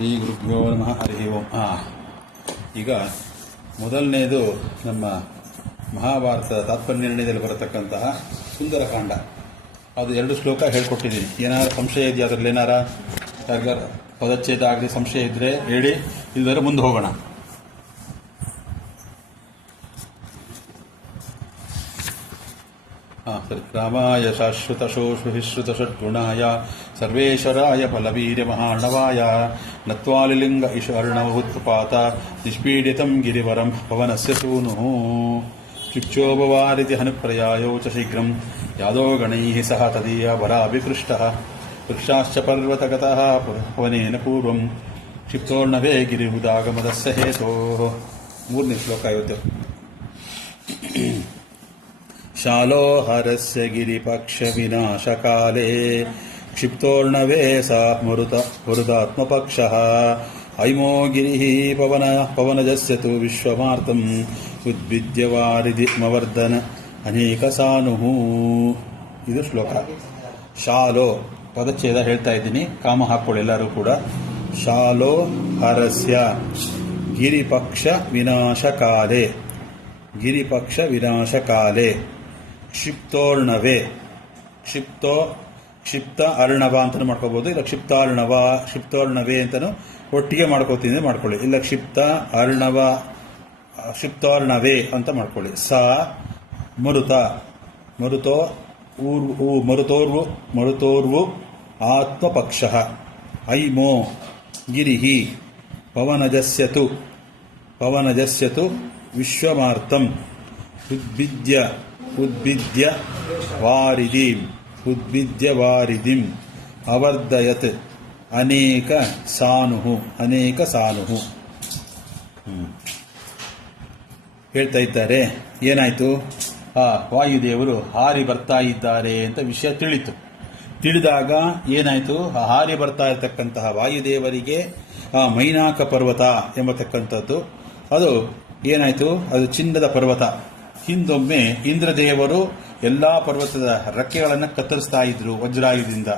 ಶ್ರೀ ಗುರುಭ್ಯೋ ನಮಃ ಹರಿ ಓಂ. ಈಗ ಮೊದಲನೇದು ನಮ್ಮ ಮಹಾಭಾರತ ತಾತ್ಪರ್ಯ ನಿರ್ಣಯದಲ್ಲಿ ಬರತಕ್ಕಂತಹ ಸುಂದರಕಾಂಡ. ಅದು 2 ಶ್ಲೋಕ ಹೇಳ್ಕೊಟ್ಟಿದ್ದೀನಿ. ಏನಾರು ಸಂಶಯ ಇದೆಯಾ ಅದರಲ್ಲಿ? ಏನಾರ ಯಾರಿಗಾರ ಪದಚ್ಛೇದ ಆಗಲಿ ಸಂಶಯ ಇದ್ದರೆ ಹೇಳಿ, ಇಲ್ಲದ್ರೆ ಮುಂದೆ ಹೋಗೋಣ. ಸರಿ. ರಾಮಾಯ ಶಾಶ್ವತ ಶೋಷುಹಿಶ್ರುತ ಷಡ್ಗುಣಾಯ ಸರ್ವೇಶ್ವರಾಯ ಬಲವೀರ್ಯ ಮಹಾರ್ಣವಾಯ ನತ್ವಾಲಿಲಿಂಗ ಈಶ್ವರ್ಣವಹುತ್ಪಾತ ನಿಷ್ಪೀಡಿತಂ ಗಿರಿವರಂ ಪವನಸ್ಯ ಸೂನುಃ ಚುಚ್ಚೋಪವಾರಿತಿ ಹನುಪ್ರಯಾಯೋ ಚ ಶೀಘ್ರಂ ಯಾದೋ ಗಣೈಃ ಸಹ ತದೀಯ ವರಾಭಿಕೃಷ್ಟಃ ವೃಕ್ಷಾಶ್ಚ ಪರ್ವತಗತಃ ಪವನೇನ ಪೂರ್ವಂ ಕ್ಷಿಪ್ತೋರ್ಣವೇ ಗಿರಿಹುದಾಗಮದಸ್ಯ ಹೇತೋಃ. 3ನೇ ಶ್ಲೋಕ ಇವತ್ತು. ಶಾಲೋಹರಸ್ಯ ಗಿರಿಪಕ್ಷ ವಿನಾಶಕಾಲೇ ಕ್ಷಿಪ್ತೋರ್ಣವೇ ಸಾ ಮರುದಾತ್ಮಪಕ್ಷಃ ಐಮೋ ಗಿರಿಃ ಪವನಜಸ್ಯ ತು ವಿಶ್ವಮಾರ್ತಂ ಉದ್ವಿದ್ಯವಾರಿದಿಮವರ್ಧನ ಅನೇಕಸಾನುಃ. ಇದು ಶ್ಲೋಕ. ಶಾಲೋ ಪದಚ್ಛೇದ ಹೇಳ್ತಾ ಇದ್ದೀನಿ, ಕಾಮ ಹಾಕೊಳ್ಳಿ ಎಲ್ಲರೂ ಕೂಡ. ಶಾಲೋ ಹರಸ್ಯ ಗಿರಿಪಕ್ಷ ವಿನಾಶಕಾಲೇ, ಗಿರಿಪಕ್ಷ ವಿನಾಶಕಾಲೇ ಕ್ಷಿಪ್ತೋರ್ಣವೇ, ಕ್ಷಿಪ್ತ ಅರ್ಣವ ಅಂತಲೂ ಮಾಡ್ಕೋಬಹುದು, ಇಲ್ಲ ಕ್ಷಿಪ್ತಾರ್ಣವ ಕ್ಷಿಪ್ತೋರ್ಣವೇ ಅಂತಲೂ ಒಟ್ಟಿಗೆ ಮಾಡ್ಕೋತೀನಿ ಮಾಡ್ಕೊಳ್ಳಿ, ಇಲ್ಲ ಕ್ಷಿಪ್ತಾರ್ಣವೇ ಅಂತ ಮಾಡ್ಕೊಳ್ಳಿ. ಸ ಮರುತೋರ್ವು ಆತ್ಮಪಕ್ಷ ಐಮೋ ಗಿರಿಃ ಪವನಜಸ್ಯತು ವಿಶ್ವಮಾರ್ತಂ ಉದ್ಭಿದ್ಯ ವಾರಿದಿಂ ಅವರ್ಧಯತ್ ಅನೇಕ ಸಾನುಃ. ಹೇಳ್ತಾ ಇದ್ದಾರೆ. ಏನಾಯ್ತು? ವಾಯುದೇವರು ಹಾರಿ ಬರ್ತಾ ಇದ್ದಾರೆ ಅಂತ ವಿಷಯ ತಿಳಿದಾಗ ಏನಾಯ್ತು? ಹಾರಿ ಬರ್ತಾ ಇರತಕ್ಕಂತಹ ವಾಯುದೇವರಿಗೆ ಮೈನಾಕ ಪರ್ವತ ಎಂಬತಕ್ಕಂಥದ್ದು ಅದು ಏನಾಯ್ತು? ಅದು ಚಿನ್ನದ ಪರ್ವತ. ಹಿಂದೊಮ್ಮೆ ಇಂದ್ರದೇವರು ಎಲ್ಲಾ ಪರ್ವತದ ರೆಕ್ಕೆಗಳನ್ನು ಕತ್ತರಿಸ್ತಾ ಇದ್ರು ವಜ್ರಾಯುಧದಿಂದ.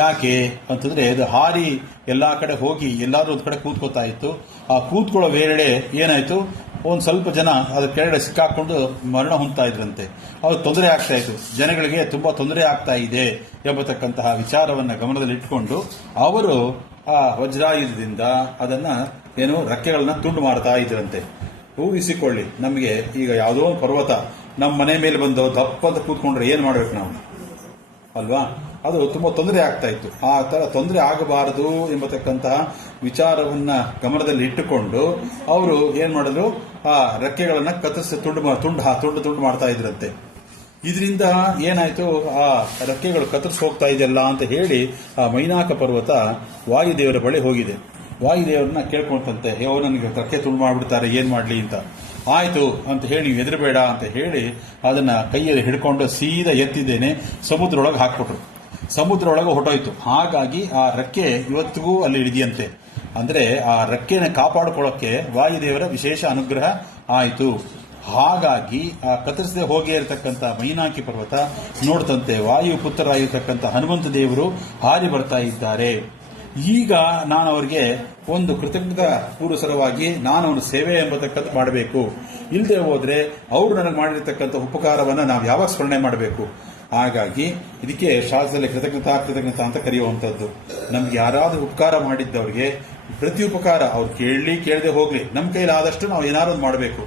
ಯಾಕೆ ಅಂತಂದ್ರೆ ಅದು ಹಾರಿ ಎಲ್ಲಾ ಕಡೆ ಹೋಗಿ ಎಲ್ಲಾದ್ರೂ ಒಂದು ಕಡೆ ಕೂತ್ಕೋತಾ ಇತ್ತು. ಆ ಕೂತ್ಕೊಳ್ಳೋ ವೇಳೆ ಏನಾಯ್ತು? ಒಂದು ಸ್ವಲ್ಪ ಜನ ಅದ್ರ ಕೆಳಗಡೆ ಸಿಕ್ಕಾಕೊಂಡು ಮರಣ ಹೊಂದ್ತಾ ಇದ್ರಂತೆ. ಅವ್ರಿಗೆ ತೊಂದರೆ ಆಗ್ತಾ ಇತ್ತು, ಜನಗಳಿಗೆ ತುಂಬಾ ತೊಂದರೆ ಆಗ್ತಾ ಇದೆ ಎಂಬತಕ್ಕಂತಹ ವಿಚಾರವನ್ನ ಗಮನದಲ್ಲಿಟ್ಟುಕೊಂಡು ಅವರು ಆ ವಜ್ರಾಯುಧದಿಂದ ಅದನ್ನ ರೆಕ್ಕೆಗಳನ್ನ ತುಂಡು ಮಾಡ್ತಾ ಇದ್ರಂತೆ. ಊಹಿಸಿಕೊಳ್ಳಿ, ನಮಗೆ ಈಗ ಯಾವುದೋ ಒಂದು ಪರ್ವತ ನಮ್ಮ ಮನೆ ಮೇಲೆ ಬಂದು ದಪ್ಪಂತ ಕೂತ್ಕೊಂಡ್ರೆ ಏನ್ ಮಾಡ್ಬೇಕು ನಾವು, ಅಲ್ವಾ? ಅದು ತುಂಬಾ ತೊಂದರೆ ಆಗ್ತಾ ಇತ್ತು. ಆ ತರ ತೊಂದರೆ ಆಗಬಾರದು ಎಂಬತಕ್ಕಂತಹ ವಿಚಾರವನ್ನ ಗಮನದಲ್ಲಿ ಇಟ್ಟುಕೊಂಡು ಅವರು ಏನ್ ಮಾಡಿದ್ರು? ಆ ರೆಕ್ಕೆಗಳನ್ನ ಕತ್ತರಿಸಿ ತುಂಡು ಮಾಡ್ತಾ ಇದ್ರಂತೆ. ಇದರಿಂದ ಏನಾಯ್ತು? ಆ ರೆಕ್ಕೆಗಳು ಕತ್ತರಿಸಿ ಹೋಗ್ತಾ ಇದೆಯಲ್ಲ ಅಂತ ಹೇಳಿ ಆ ಮೈನಾಕ ಪರ್ವತ ವಾಯುದೇವರ ಬಳಿ ಹೋಗಿದೆ. ವಾಯುದೇವರನ್ನ ಕೇಳ್ಕೊಂತಂತೆ, ನನಗೆ ರೆಕ್ಕೆ ತುಂಡು ಮಾಡ್ಬಿಡ್ತಾರೆ, ಏನ್ ಮಾಡ್ಲಿ ಅಂತ. ಆಯ್ತು ಅಂತ ಹೇಳಿ, ನೀವು ಹೆದರಬೇಡ ಅಂತ ಹೇಳಿ ಅದನ್ನ ಕೈಯಲ್ಲಿ ಹಿಡ್ಕೊಂಡು ಸೀದಾ ಎತ್ತಿದ್ದೇನೆ ಸಮುದ್ರೊಳಗೆ ಹಾಕ್ಬಿಟ್ರು. ಸಮುದ್ರೊಳಗೆ ಹೊಟ್ಟೋಯ್ತು. ಹಾಗಾಗಿ ಆ ರೆಕ್ಕೆ ಇವತ್ತಿಗೂ ಅಲ್ಲಿ ಇದೆಯಂತೆ. ಅಂದ್ರೆ ಆ ರೆಕ್ಕೆನ ಕಾಪಾಡಿಕೊಳ್ಳೋಕೆ ವಾಯುದೇವರ ವಿಶೇಷ ಅನುಗ್ರಹ ಆಯಿತು. ಹಾಗಾಗಿ ಆ ಕತ್ತರಿಸದೆ ಹೋಗಿ ಇರತಕ್ಕಂಥ ಮೈನಾಕಿ ಪರ್ವತ ನೋಡ್ತಂತೆ ವಾಯುಪುತ್ರರಾಗಿರ್ತಕ್ಕಂಥ ಹನುಮಂತ ದೇವರು ಹಾರಿ ಬರ್ತಾ ಇದ್ದಾರೆ. ಈಗ ನಾನು ಅವರಿಗೆ ಒಂದು ಕೃತಜ್ಞತಾ ಪೂರ್ವಸರವಾಗಿ ನಾನು ಒಂದು ಸೇವೆ ಎಂಬತಕ್ಕಂಥ ಮಾಡಬೇಕು. ಇಲ್ಲದೆ ಹೋದ್ರೆ ಅವರು ನನಗೆ ಮಾಡಿರ್ತಕ್ಕಂಥ ಉಪಕಾರವನ್ನ ನಾವು ಯಾವಾಗ ಸ್ಮರಣೆ ಮಾಡಬೇಕು? ಹಾಗಾಗಿ ಇದಕ್ಕೆ ಶಾಸ್ತ್ರದಲ್ಲಿ ಕೃತಜ್ಞತಾ ಅಂತ ಕರೆಯುವಂಥದ್ದು. ನಮ್ಗೆ ಯಾರಾದ್ರೂ ಉಪಕಾರ ಮಾಡಿದ್ದವ್ರಿಗೆ ಪ್ರತಿ ಉಪಕಾರ ಅವ್ರು ಕೇಳದೆ ಹೋಗ್ಲಿ, ನಮ್ಮ ಕೈಲಿ ಆದಷ್ಟು ನಾವು ಏನಾದ್ರು ಮಾಡಬೇಕು.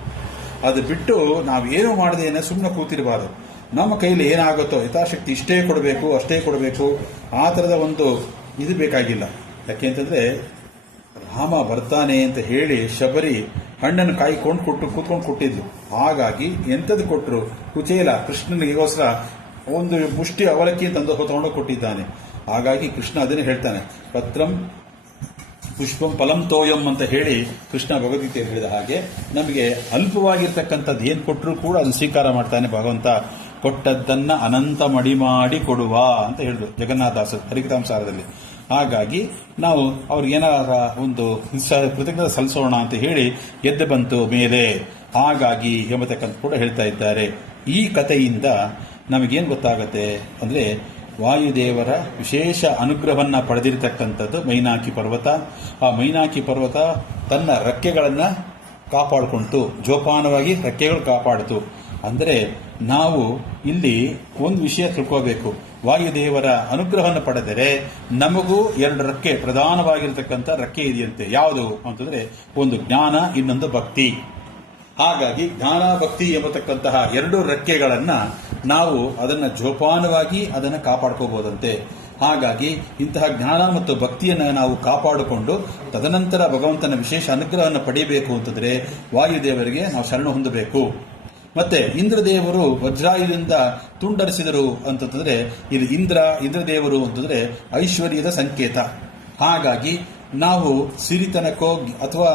ಅದು ಬಿಟ್ಟು ನಾವು ಏನು ಮಾಡದೇನೆ ಸುಮ್ಮನೆ ಕೂತಿರಬಾರದು. ನಮ್ಮ ಕೈಲಿ ಏನಾಗುತ್ತೋ ಯಥಾಶಕ್ತಿ ಇಷ್ಟೇ ಕೊಡಬೇಕು, ಅಷ್ಟೇ ಕೊಡಬೇಕು, ಆ ಥರದ ಒಂದು ಇದು ಬೇಕಾಗಿಲ್ಲ. ಯಾಕೆಂತಂದ್ರೆ ರಾಮ ಬರ್ತಾನೆ ಅಂತ ಹೇಳಿ ಶಬರಿ ಹಣ್ಣನ್ನು ಕಾಯ್ಕೊಂಡು ಕೂತ್ಕೊಂಡು ಕೊಟ್ಟಿದ್ರು. ಹಾಗಾಗಿ ಎಂಥದ್ದು ಕೊಟ್ಟರು? ಕುಚೇಲ ಕೃಷ್ಣನಿಗೋಸ್ಕರ ಒಂದು ಮುಷ್ಟಿ ಅವಲಕ್ಕಿ ತಗೊಂಡು ಕೊಟ್ಟಿದ್ದಾನೆ. ಹಾಗಾಗಿ ಕೃಷ್ಣ ಅದನ್ನೇ ಹೇಳ್ತಾನೆ, ಪತ್ರಂ ಪುಷ್ಪಂ ಫಲಂ ತೋಯಂ ಅಂತ ಹೇಳಿ ಕೃಷ್ಣ ಭಗವದ್ಗೀತೆ ಹೇಳಿದ ಹಾಗೆ ನಮಗೆ ಅಲ್ಪವಾಗಿರ್ತಕ್ಕಂಥದ್ದು ಏನ್ ಕೊಟ್ಟರು ಕೂಡ ಅದನ್ನು ಸ್ವೀಕಾರ ಮಾಡ್ತಾನೆ ಭಗವಂತ. ಕೊಟ್ಟದ್ದನ್ನ ಅನಂತ ಮಡಿ ಮಾಡಿ ಕೊಡುವ ಅಂತ ಹೇಳಿದ್ರು ಜಗನ್ನಾಥದಾಸರು ಹರಿಕಥಾಂಸಾರದಲ್ಲಿ. ಹಾಗಾಗಿ ನಾವು ಅವ್ರಿಗೇನಾರ ಒಂದು ಕೃತಜ್ಞತೆ ಸಲ್ಲಿಸೋಣ ಅಂತ ಹೇಳಿ ಎದ್ದು ಬಂತು ಮೇಲೆ. ಹಾಗಾಗಿ ಎಂಬತಕ್ಕಂಥ ಕೂಡ ಹೇಳ್ತಾ ಇದ್ದಾರೆ. ಈ ಕಥೆಯಿಂದ ನಮಗೇನು ಗೊತ್ತಾಗತ್ತೆ ಅಂದ್ರೆ ವಾಯುದೇವರ ವಿಶೇಷ ಅನುಗ್ರಹವನ್ನು ಪಡೆದಿರತಕ್ಕಂಥದ್ದು ಮೈನಾಕಿ ಪರ್ವತ. ಆ ಮೈನಾಕಿ ಪರ್ವತ ತನ್ನ ರೆಕ್ಕೆಗಳನ್ನು ಕಾಪಾಡಿಕೊಂತು, ಜೋಪಾನವಾಗಿ ರೆಕ್ಕೆಗಳು ಕಾಪಾಡಿತು. ಅಂದರೆ ನಾವು ಇಲ್ಲಿ ಒಂದು ವಿಷಯ ತಿಳ್ಕೋಬೇಕು. ವಾಯುದೇವರ ಅನುಗ್ರಹವನ್ನು ಪಡೆದರೆ ನಮಗೂ ಎರಡು ರೆಕ್ಕೆ, ಪ್ರಧಾನವಾಗಿರ್ತಕ್ಕಂಥ ರೆಕ್ಕೆ ಇದೆಯಂತೆ. ಯಾವುದು ಅಂತಂದ್ರೆ ಒಂದು ಜ್ಞಾನ, ಇನ್ನೊಂದು ಭಕ್ತಿ. ಹಾಗಾಗಿ ಜ್ಞಾನ ಭಕ್ತಿ ಎಂಬತಕ್ಕಂತಹ ಎರಡು ರೆಕ್ಕೆಗಳನ್ನ ನಾವು ಅದನ್ನು ಜೋಪಾನವಾಗಿ ಅದನ್ನು ಕಾಪಾಡ್ಕೋಬಹುದಂತೆ. ಹಾಗಾಗಿ ಇಂತಹ ಜ್ಞಾನ ಮತ್ತು ಭಕ್ತಿಯನ್ನು ನಾವು ಕಾಪಾಡಿಕೊಂಡು ತದನಂತರ ಭಗವಂತನ ವಿಶೇಷ ಅನುಗ್ರಹವನ್ನು ಪಡೆಯಬೇಕು ಅಂತಂದ್ರೆ ವಾಯುದೇವರಿಗೆ ನಾವು ಶರಣ ಹೊಂದಬೇಕು. ಮತ್ತೆ ಇಂದ್ರದೇವರು ವಜ್ರಾಯುಧದಿಂದ ತುಂಡರಿಸಿದರು ಅಂತಂದ್ರೆ ಇದು ಇಂದ್ರದೇವರು ಅಂತಂದ್ರೆ ಐಶ್ವರ್ಯದ ಸಂಕೇತ. ಹಾಗಾಗಿ ನಾವು ಸಿರಿತನಕ್ಕೋ ಅಥವಾ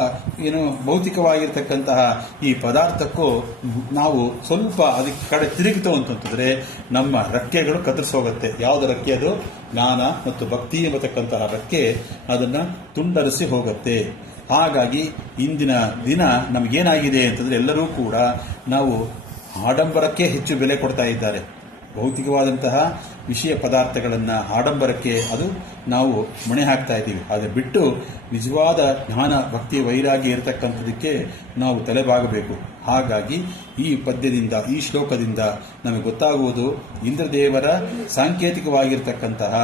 ಏನು ಭೌತಿಕವಾಗಿರ್ತಕ್ಕಂತಹ ಈ ಪದಾರ್ಥಕ್ಕೂ ನಾವು ಸ್ವಲ್ಪ ಅದಕ್ಕೆ ಕಡೆ ತಿರುಗಿತು ಅಂತಂತಂದ್ರೆ ನಮ್ಮ ರೆಕ್ಕೆಗಳು ಕತ್ತರಿಸೋಗುತ್ತೆ. ಯಾವುದು ರೆಕ್ಕೆ? ಅದು ಜ್ಞಾನ ಮತ್ತು ಭಕ್ತಿ ಎಂಬತಕ್ಕಂತಹ ರೆಕ್ಕೆ ಅದನ್ನು ತುಂಡರಿಸಿ ಹೋಗುತ್ತೆ. ಹಾಗಾಗಿ ಇಂದಿನ ದಿನ ನಮಗೇನಾಗಿದೆ ಅಂತಂದ್ರೆ ಎಲ್ಲರೂ ಕೂಡ ನಾವು ಆಡಂಬರಕ್ಕೆ ಹೆಚ್ಚು ಬೆಲೆ ಕೊಡ್ತಾ ಇದ್ದಾರೆ. ಭೌತಿಕವಾದಂತಹ ವಿಷಯ ಪದಾರ್ಥಗಳನ್ನು ಆಡಂಬರಕ್ಕೆ ಅದು ನಾವು ಮಣೆ ಹಾಕ್ತಾ ಇದ್ದೀವಿ. ಆದರೆ ಬಿಟ್ಟು ನಿಜವಾದ ಜ್ಞಾನ ಭಕ್ತಿ ವೈರಾಗ್ಯ ಇರತಕ್ಕಂಥದಕ್ಕೆ ನಾವು ತಲೆಬಾಗಬೇಕು. ಹಾಗಾಗಿ ಈ ಪದ್ಯದಿಂದ, ಈ ಶ್ಲೋಕದಿಂದ ನಮಗೆ ಗೊತ್ತಾಗುವುದು ಇಂದ್ರದೇವರ ಸಾಂಕೇತಿಕವಾಗಿರ್ತಕ್ಕಂತಹ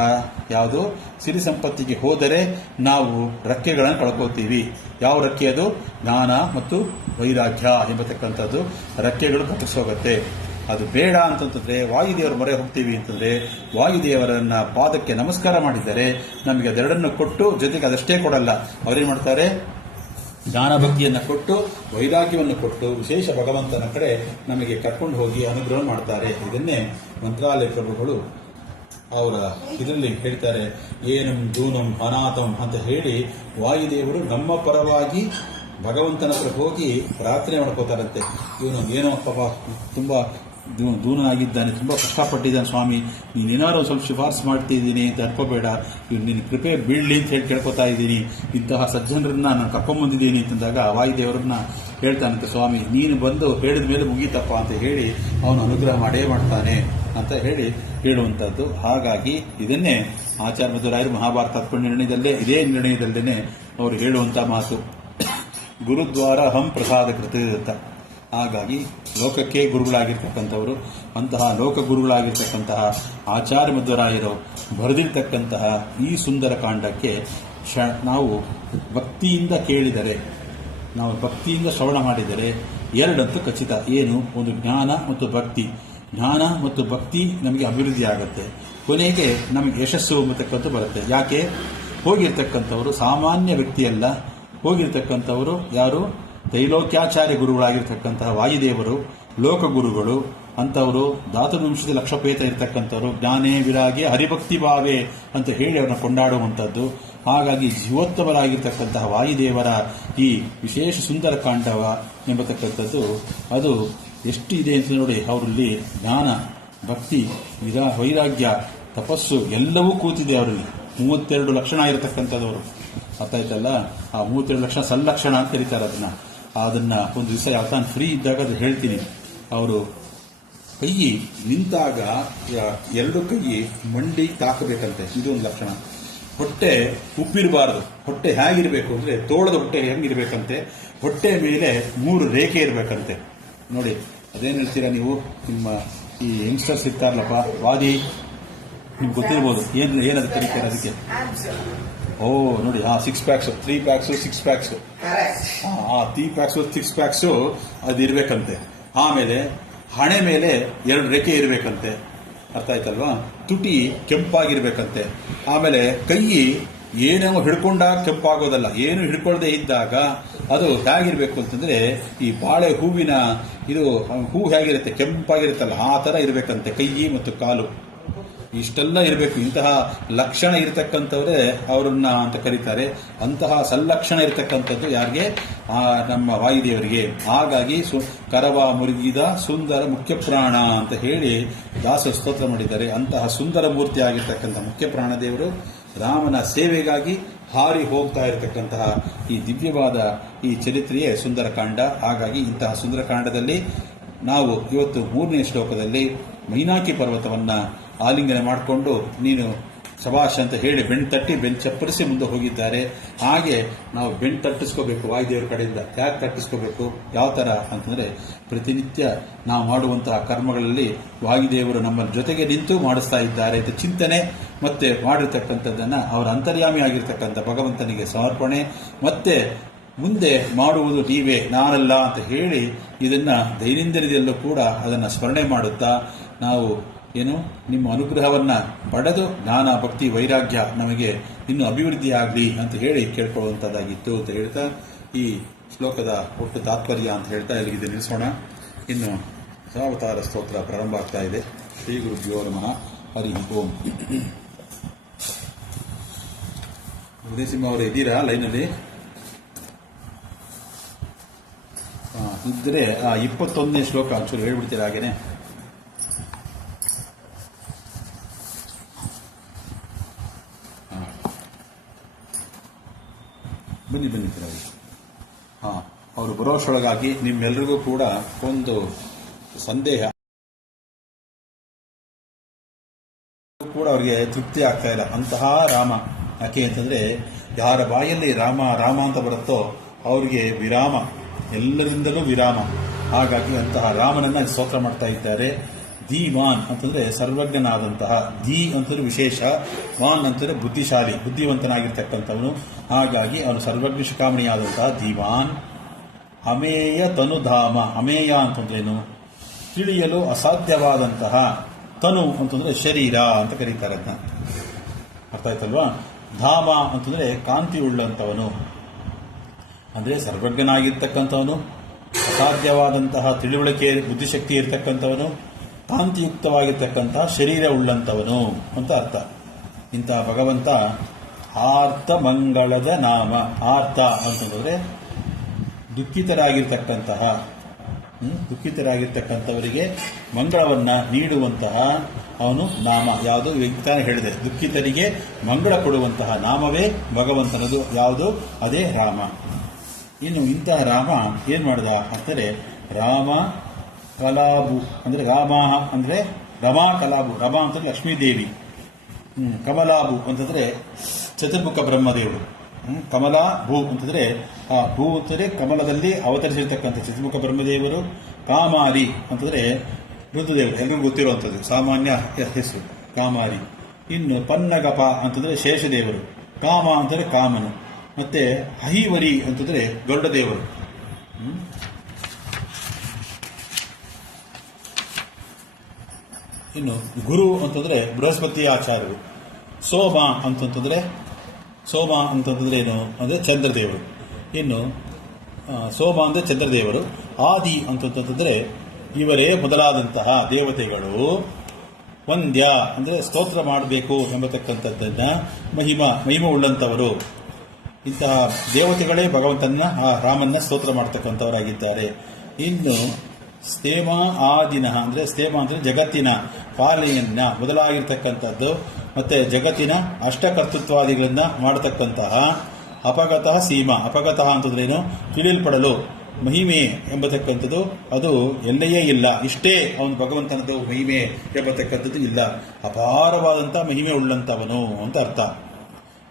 ಯಾವುದು ಸಿರಿ ಸಂಪತ್ತಿಗೆ ಹೋದರೆ ನಾವು ರೆಕ್ಕೆಗಳನ್ನು ಕಳ್ಕೋತೀವಿ. ಯಾವ ರೆಕ್ಕೆ? ಅದು ಜ್ಞಾನ ಮತ್ತು ವೈರಾಗ್ಯ ಎಂಬತಕ್ಕಂಥದ್ದು ರೆಕ್ಕೆಗಳು ಕತ್ತರಿಸೋಗುತ್ತೆ. ಅದು ಬೇಡ ಅಂತಂತಂದ್ರೆ ವಾಯುದೇವರ ಮೊರೆ ಹೋಗ್ತೀವಿ ಅಂತಂದ್ರೆ ವಾಯುದೇವರನ್ನ ಪಾದಕ್ಕೆ ನಮಸ್ಕಾರ ಮಾಡಿದರೆ ನಮಗೆ ಅದೆರಡನ್ನು ಕೊಟ್ಟು, ಜೊತೆಗೆ ಅದಷ್ಟೇ ಕೊಡಲ್ಲ, ಅವರೇನು ಮಾಡ್ತಾರೆ? ಜ್ಞಾನ ಭಕ್ತಿಯನ್ನು ಕೊಟ್ಟು, ವೈರಾಗ್ಯವನ್ನು ಕೊಟ್ಟು, ವಿಶೇಷ ಭಗವಂತನ ಕಡೆ ನಮಗೆ ಕರ್ಕೊಂಡು ಹೋಗಿ ಅನುಗ್ರಹ ಮಾಡ್ತಾರೆ. ಇದನ್ನೇ ಮಂತ್ರಾಲಯ ಪ್ರಭುಗಳು ಅವರ ಇದರಲ್ಲಿ ಹೇಳ್ತಾರೆ, ಏನಂ ದೂನಂ ಅನಾಥಂ ಅಂತ ಹೇಳಿ ವಾಯುದೇವರು ನಮ್ಮ ಪರವಾಗಿ ಭಗವಂತನ ಹತ್ರ ಹೋಗಿ ಪ್ರಾರ್ಥನೆ ಮಾಡ್ಕೋತಾರಂತೆ. ಇವನು ಏನೋ ಪಾಪ ತುಂಬಾ ದೂನಾಗಿದ್ದಾನೆ, ತುಂಬಾ ಕಷ್ಟಪಟ್ಟಿದ್ದಾನೆ ಸ್ವಾಮಿ, ನೀನೇನಾದ್ರು ಸ್ವಲ್ಪ ಶಿಫಾರಸು ಮಾಡ್ತಿದ್ದೀನಿ ಅಂತ ಅರ್ಕೋಬೇಡ, ನಿನ್ನ ಕೃಪೆ ಬೀಳಲಿ ಅಂತ ಹೇಳಿ ಕೇಳ್ಕೊತಾ ಇದ್ದೀನಿ, ಇಂತಹ ಸಜ್ಜನರನ್ನ ನಾನು ಕರ್ಕೊಂಡ್ಬಂದಿದ್ದೀನಿ ಅಂತಂದಾಗ ವಾಯುದೇವರನ್ನ ಹೇಳ್ತಾನಂತೆ, ಸ್ವಾಮಿ ನೀನು ಬಂದು ಹೇಳಿದ ಮೇಲೆ ಮುಗೀತಪ್ಪ ಅಂತ ಹೇಳಿ ಅವನು ಅನುಗ್ರಹ ಮಾಡೇ ಮಾಡ್ತಾನೆ ಅಂತ ಹೇಳಿ ಹೇಳುವಂಥದ್ದು. ಹಾಗಾಗಿ ಇದನ್ನೇ ಆಚಾರ್ಯ ಮಧ್ವರಾಯರು ಮಹಾಭಾರತ ನಿರ್ಣಯದಲ್ಲೇ, ಇದೇ ನಿರ್ಣಯದಲ್ಲೇ ಅವರು ಹೇಳುವಂಥ ಮಾತು, ಗುರುದ್ವಾರ ಹಂ ಪ್ರಸಾದ ಕೃತ ಅಂತ. ಹಾಗಾಗಿ ಲೋಕಕ್ಕೆ ಗುರುಗಳಾಗಿರ್ತಕ್ಕಂಥವರು, ಅಂತಹ ಲೋಕ ಗುರುಗಳಾಗಿರ್ತಕ್ಕಂತಹ ಆಚಾರ್ಯ ಮಧ್ವರಾಯರು ಬರೆದಿರ್ತಕ್ಕಂತಹ ಈ ಸುಂದರ ಕಾಂಡಕ್ಕೆ ನಾವು ಭಕ್ತಿಯಿಂದ ಕೇಳಿದರೆ, ನಾವು ಭಕ್ತಿಯಿಂದ ಶ್ರವಣ ಮಾಡಿದರೆ ಎರಡಂತೂ ಖಚಿತ. ಏನು? ಒಂದು ಜ್ಞಾನ ಮತ್ತು ಭಕ್ತಿ. ಜ್ಞಾನ ಮತ್ತು ಭಕ್ತಿ ನಮಗೆ ಅಭಿವೃದ್ಧಿ ಆಗುತ್ತೆ, ಕೊನೆಗೆ ನಮಗೆ ಯಶಸ್ಸು ಎಂಬತಕ್ಕಂಥ ಬರುತ್ತೆ. ಯಾಕೆ? ಹೋಗಿರ್ತಕ್ಕಂಥವರು ಸಾಮಾನ್ಯ ವ್ಯಕ್ತಿಯಲ್ಲ, ಹೋಗಿರ್ತಕ್ಕಂಥವರು ಯಾರು? ತ್ರೈಲೋಕ್ಯಾಚಾರ್ಯ ಗುರುಗಳಾಗಿರ್ತಕ್ಕಂತಹ ವಾಯುದೇವರು, ಲೋಕಗುರುಗಳು ಅಂತವರು, ಧಾತುವಂಶದ ಲಕ್ಷಪೇತ ಇರತಕ್ಕಂಥವ್ರು, ಜ್ಞಾನೇ ವಿರಾಗೆ ಹರಿಭಕ್ತಿ ಭಾವೆ ಅಂತ ಹೇಳಿ ಅವ್ರನ್ನ ಕೊಂಡಾಡುವಂಥದ್ದು. ಹಾಗಾಗಿ ಜೀವೋತ್ತಮರಾಗಿರ್ತಕ್ಕಂತಹ ವಾಯುದೇವರ ಈ ವಿಶೇಷ ಸುಂದರ ಕಾಂಡವ ಎಂಬತಕ್ಕಂಥದ್ದು ಅದು ಎಷ್ಟು ಇದೆ ಅಂತ ನೋಡಿ. ಅವರಲ್ಲಿ ಜ್ಞಾನ, ಭಕ್ತಿ, ವೈರಾಗ್ಯ, ತಪಸ್ಸು ಎಲ್ಲವೂ ಕೂತಿದೆ ಅವರಲ್ಲಿ. 32 ಲಕ್ಷಣ ಇರತಕ್ಕಂಥದ್ದವರು. ಅರ್ಥ ಆಯ್ತಲ್ಲ? ಆ 32 ಲಕ್ಷಣ ಸಲ್ಲಕ್ಷಣ ಅಂತ ಕರೀತಾರೆ ಅದನ್ನ ಒಂದು ದಿವಸ ಯಾವತ್ತಾನು ಫ್ರೀ ಇದ್ದಾಗ ಅದು ಹೇಳ್ತೀನಿ. ಅವರು ಕೈ ನಿಂತಾಗ ಎರಡು ಕೈ ಮಂಡಿ ತಾಕಬೇಕಂತೆ, ಇದು ಒಂದು ಲಕ್ಷಣ. ಹೊಟ್ಟೆ ಉಪ್ಪಿರಬಾರದು. ಹೊಟ್ಟೆ ಹೇಗಿರಬೇಕು ಅಂದ್ರೆ ತೋಳದ ಹೊಟ್ಟೆ ಹೆಂಗಿರ್ಬೇಕಂತೆ, ಹೊಟ್ಟೆ ಮೇಲೆ 3 ರೇಖೆ ಇರಬೇಕಂತೆ. ನೋಡಿ, ಅದೇನು ಹೇಳ್ತೀರಾ ನೀವು? ನಿಮ್ಮ ಈ ಯಂಗ್ಸ್ಟರ್ಸ್ ಇರ್ತಾರಲ್ಲಪ್ಪ, ವಾದಿ, ನಿಮ್ಗೆ ಗೊತ್ತಿರ್ಬೋದು ಏನದು ಕರೀತಾರೆ ಅದಕ್ಕೆ. ಓ ನೋಡಿ, 6 packs, 3 packs, 6 packs, 3 packs 6 packs ಅದು ಇರ್ಬೇಕಂತೆ. ಆಮೇಲೆ ಹಣೆ ಮೇಲೆ 2 ರೇಖೆ ಇರಬೇಕಂತೆ. ಅರ್ಥ ಆಯ್ತಲ್ವಾ? ತುಟಿ ಕೆಂಪಾಗಿರ್ಬೇಕಂತೆ. ಆಮೇಲೆ ಕೈ ಏನೋ ಹಿಡ್ಕೊಂಡಾಗ ಕೆಂಪಾಗೋದಲ್ಲ, ಏನು ಹಿಡ್ಕೊಳ್ದೆ ಇದ್ದಾಗ ಅದು ಹೇಗಿರ್ಬೇಕು ಅಂತಂದ್ರೆ ಈ ಬಾಳೆ ಹೂವಿನ ಇದು ಹೂ ಹೇಗಿರುತ್ತೆ, ಕೆಂಪಾಗಿರುತ್ತಲ್ಲ, ಆ ತರ ಇರಬೇಕಂತೆ ಕೈ ಮತ್ತು ಕಾಲು. ಇಷ್ಟೆಲ್ಲ ಇರಬೇಕು. ಇಂತಹ ಲಕ್ಷಣ ಇರತಕ್ಕಂಥವ್ರೆ ಅವರನ್ನ ಅಂತ ಕರೀತಾರೆ. ಅಂತಹ ಸಲ್ಲಕ್ಷಣ ಇರತಕ್ಕಂಥದ್ದು ಯಾರಿಗೆ? ನಮ್ಮ ವಾಯುದೇವರಿಗೆ. ಹಾಗಾಗಿ ಕರವ ಮುರುಗಿದ ಸುಂದರ ಮುಖ್ಯ ಪ್ರಾಣ ಅಂತ ಹೇಳಿ ದಾಸ ಸ್ತೋತ್ರ ಮಾಡಿದ್ದಾರೆ. ಅಂತಹ ಸುಂದರ ಮೂರ್ತಿ ಆಗಿರ್ತಕ್ಕಂಥ ಮುಖ್ಯ ಪ್ರಾಣ ದೇವರು ರಾಮನ ಸೇವೆಗಾಗಿ ಹಾರಿ ಹೋಗ್ತಾ ಇರತಕ್ಕಂತಹ ಈ ದಿವ್ಯವಾದ ಈ ಚರಿತ್ರೆಯೇ ಸುಂದರಕಾಂಡ. ಹಾಗಾಗಿ ಇಂತಹ ಸುಂದರಕಾಂಡದಲ್ಲಿ ನಾವು ಇವತ್ತು 3ನೇ ಶ್ಲೋಕದಲ್ಲಿ ಮೈನಾಕಿ ಪರ್ವತವನ್ನ ಆಲಿಂಗನ ಮಾಡಿಕೊಂಡು ನೀನು ಶಬಾಷ್ ಅಂತ ಹೇಳಿ ಬೆಣ್ಣು ತಟ್ಟಿ ಬೆನ್ನು ಚಪ್ಪರಿಸಿ ಮುಂದೆ ಹೋಗಿದ್ದಾರೆ. ಹಾಗೆ ನಾವು ಬೆಣ್ಣು ತಟ್ಟಿಸ್ಕೋಬೇಕು ವಾಯುದೇವರ ಕಡೆಯಿಂದ. ಯಾಕೆ ತಟ್ಟಿಸ್ಕೋಬೇಕು, ಯಾವ ಥರ ಅಂತಂದರೆ ಪ್ರತಿನಿತ್ಯ ನಾವು ಮಾಡುವಂತಹ ಕರ್ಮಗಳಲ್ಲಿ ವಾಯುದೇವರು ನಮ್ಮ ಜೊತೆಗೆ ನಿಂತು ಮಾಡಿಸ್ತಾ ಇದ್ದಾರೆ ಅಂತ ಚಿಂತನೆ ಮತ್ತೆ ಮಾಡಿರ್ತಕ್ಕಂಥದ್ದನ್ನು ಅವರ ಅಂತರ್ಯಾಮಿ ಆಗಿರ್ತಕ್ಕಂಥ ಭಗವಂತನಿಗೆ ಸಮರ್ಪಣೆ, ಮತ್ತೆ ಮುಂದೆ ಮಾಡುವುದು ನೀವೇ ನಾನಲ್ಲ ಅಂತ ಹೇಳಿ ಇದನ್ನು ದೈನಂದಿನದಲ್ಲೂ ಕೂಡ ಅದನ್ನು ಸ್ಮರಣೆ ಮಾಡುತ್ತಾ ನಾವು ನಿಮ್ಮ ಅನುಗ್ರಹವನ್ನು ಪಡೆದು ಜ್ಞಾನ ಭಕ್ತಿ ವೈರಾಗ್ಯ ನಮಗೆ ಇನ್ನೂ ಅಭಿವೃದ್ಧಿ ಆಗಲಿ ಅಂತ ಹೇಳಿ ಕೇಳ್ಕೊಳ್ಳುವಂಥದ್ದಾಗಿತ್ತು ಅಂತ ಹೇಳ್ತಾ ಈ ಶ್ಲೋಕದ ಒಟ್ಟು ತಾತ್ಪರ್ಯ ಅಂತ ಹೇಳ್ತಾ ಇಲ್ಲಿಗೆ ನಿಲ್ಲಿಸೋಣ. ಇನ್ನು ದಶಾವತಾರ ಸ್ತೋತ್ರ ಪ್ರಾರಂಭ ಆಗ್ತಾ ಇದೆ. ಶ್ರೀ ಗುರುಭ್ಯೋ ನಮಃ. ಹರಿ ಓಂ. ಉದಯಸಿಂಹ ಅವರು ಇದ್ದೀರಾ ಲೈನಲ್ಲಿ? ಇದ್ದರೆ 21ನೇ ಶ್ಲೋಕ ಒಂಚೂರು ಹೇಳ್ಬಿಡ್ತೀರಾ ಹಾಗೇನೆ? ಬನ್ನಿ ಅವರು ಬರೋಷ್ಟೊಳಗಾಗಿ ನಿಮ್ಮೆಲ್ಲರಿಗೂ ಕೂಡ ಒಂದು ಸಂದೇಹ ಕೂಡ ಅವರಿಗೆ ತೃಪ್ತಿ ಆಗ್ತಾ ಇಲ್ಲ. ಅಂತಹ ರಾಮ ಯಾಕೆ ಅಂತಂದ್ರೆ ಯಾರ ಬಾಯಲ್ಲಿ ರಾಮ ರಾಮ ಅಂತ ಬರುತ್ತೋ ಅವರಿಗೆ ವಿರಾಮ, ಎಲ್ಲರಿಂದಲೂ ವಿರಾಮ. ಹಾಗಾಗಿ ಅಂತಹ ರಾಮನನ್ನ ಸ್ತೋತ್ರ ಮಾಡ್ತಾ ಇದ್ದಾರೆ. ಧೀಮಾನ್ ಅಂತಂದ್ರೆ ಸರ್ವಜ್ಞನಾದಂತಹ, ಧೀ ಅಂತಂದ್ರೆ ವಿಶೇಷ, ಮಾನ್ ಅಂತಂದ್ರೆ ಬುದ್ಧಿಶಾಲಿ, ಬುದ್ಧಿವಂತನಾಗಿರ್ತಕ್ಕಂಥವನು. ಹಾಗಾಗಿ ಅವನು ಸರ್ವಜ್ಞ ಶಿಖಾಮಣಿಯಾದಂತಹ ಧೀಮಾನ್. ಅಮೇಯ ತನುಧಾಮ, ಅಮೇಯ ಅಂತಂದ್ರೇನು? ತಿಳಿಯಲು ಅಸಾಧ್ಯವಾದಂತಹ. ತನು ಅಂತಂದ್ರೆ ಶರೀರ ಅಂತ ಕರೀತಾರೆ ಅದನ್ನ, ಅರ್ಥ ಆಯ್ತಲ್ವಾ? ಧಾಮ ಅಂತಂದ್ರೆ ಕಾಂತಿ ಉಳ್ಳಂಥವನು, ಅಂದ್ರೆ ಸರ್ವಜ್ಞನಾಗಿರ್ತಕ್ಕಂಥವನು, ಅಸಾಧ್ಯವಾದಂತಹ ತಿಳುವಳಿಕೆ ಬುದ್ಧಿಶಕ್ತಿ ಇರತಕ್ಕಂಥವನು, ಕಾಂತಿಯುಕ್ತವಾಗಿರ್ತಕ್ಕಂತಹ ಶರೀರ ಉಳ್ಳಂಥವನು ಅಂತ ಅರ್ಥ. ಇಂತಹ ಭಗವಂತ ಆರ್ತ ಮಂಗಳದ ನಾಮ. ಆರ್ತ ಅಂತಂದ್ರೆ ದುಃಖಿತರಾಗಿರ್ತಕ್ಕಂಥವರಿಗೆ ಮಂಗಳವನ್ನ ನೀಡುವಂತಹ ಅವನು ನಾಮ. ಯಾವುದು ತಾನೇ ಹೇಳಿದೆ, ದುಃಖಿತರಿಗೆ ಮಂಗಳ ಕೊಡುವಂತಹ ನಾಮವೇ ಭಗವಂತನದು. ಯಾವುದು? ಅದೇ ರಾಮ. ಇನ್ನು ಇಂತಹ ರಾಮ ಏನ್ ಮಾಡಿದ ಅಂದರೆ ರಾಮ ಕಲಾಬು ಅಂದ್ರೆ ರಾಮ ಅಂದ್ರೆ ರಮಾ ಕಲಾಬು. ರಮಾ ಅಂತಂದ್ರೆ ಲಕ್ಷ್ಮೀದೇವಿ. ಕಮಲಾಭು ಅಂತಂದ್ರೆ ಚತುರ್ಮುಖ ಬ್ರಹ್ಮದೇವರು. ಕಮಲಾ ಭೂ ಅಂತಂದ್ರೆ ಆ ಭೂ ಅಂತಂದ್ರೆ ಕಮಲದಲ್ಲಿ ಅವತರಿಸಿರ್ತಕ್ಕಂಥ ಚತುರ್ಮುಖ ಬ್ರಹ್ಮದೇವರು. ಕಾಮಾರಿ ಅಂತಂದ್ರೆ ರುದ್ರದೇವರು, ಎಲ್ಲರಿಗೂ ಗೊತ್ತಿರುವಂಥದ್ದು ಸಾಮಾನ್ಯ ಹೆಸರು ಕಾಮಾರಿ. ಇನ್ನು ಪನ್ನಗಪ ಅಂತಂದ್ರೆ ಶೇಷದೇವರು. ಕಾಮ ಅಂತಂದ್ರೆ ಕಾಮನು. ಮತ್ತೆ ಹೈವರಿ ಅಂತಂದ್ರೆ ಗರುಡದೇವರು. ಇನ್ನು ಗುರು ಅಂತಂದ್ರೆ ಬೃಹಸ್ಪತಿ ಆಚಾರ್ಯರು. ಸೋಮ ಅಂತಂದ್ರೆ ಏನು ಅಂದ್ರೆ ಚಂದ್ರದೇವರು. ಇನ್ನು ಸೋಮ ಅಂದ್ರೆ ಚಂದ್ರದೇವರು. ಆದಿ ಅಂತಂದ್ರೆ ಇವರೇ ಮೊದಲಾದಂತಹ ದೇವತೆಗಳು. ವಂದ್ಯ ಅಂದ್ರೆ ಸ್ತೋತ್ರ ಮಾಡಬೇಕು ಎಂಬತಕ್ಕಂಥದ್ದನ್ನ ಮಹಿಮ ಉಳ್ಳಂಥವರು. ಇಂತಹ ದೇವತೆಗಳೇ ಭಗವಂತನ ರಾಮನ್ನ ಸ್ತೋತ್ರ ಮಾಡತಕ್ಕಂಥವರಾಗಿದ್ದಾರೆ. ಇನ್ನು ಸ್ಥೇಮ ಆದಿನ ಅಂದ್ರೆ ಸ್ಥೇಮ ಅಂದ್ರೆ ಜಗತ್ತಿನ ಪಾಲನೆಯನ್ನ ಮೊದಲಾಗಿರ್ತಕ್ಕಂಥದ್ದು, ಮತ್ತೆ ಜಗತ್ತಿನ ಅಷ್ಟಕರ್ತೃತ್ವಾದಿಗಳನ್ನ ಮಾಡತಕ್ಕಂತಹ ಅಪಗತಃ ಸೀಮಾ. ಅಪಗತಃ ಅಂತಂದ್ರೇನು? ತಿಳಿಯಲ್ಪಡಲು. ಮಹಿಮೆ ಎಂಬತಕ್ಕಂಥದ್ದು ಅದು ಎಲ್ಲೆಯೇ ಇಲ್ಲ. ಇಷ್ಟೇ ಅವನು ಭಗವಂತನದು ಮಹಿಮೆ ಎಂಬತಕ್ಕಂಥದ್ದು ಇಲ್ಲ. ಅಪಾರವಾದಂತಹ ಮಹಿಮೆ ಉಳ್ಳಂತವನು ಅಂತ ಅರ್ಥ.